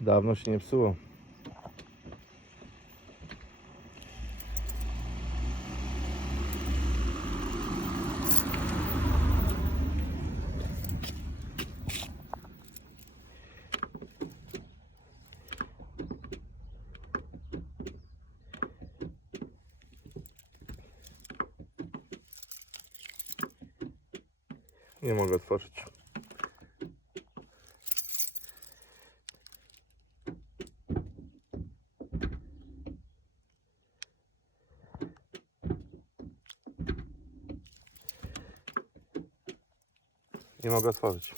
Dawno się nie psuło. Nie mogę otworzyć. Nie mogę otworzyć.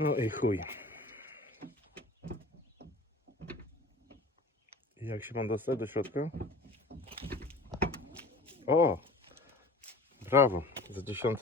No i chuj. Jak się mam dostać do środka? O! Brawo, za 10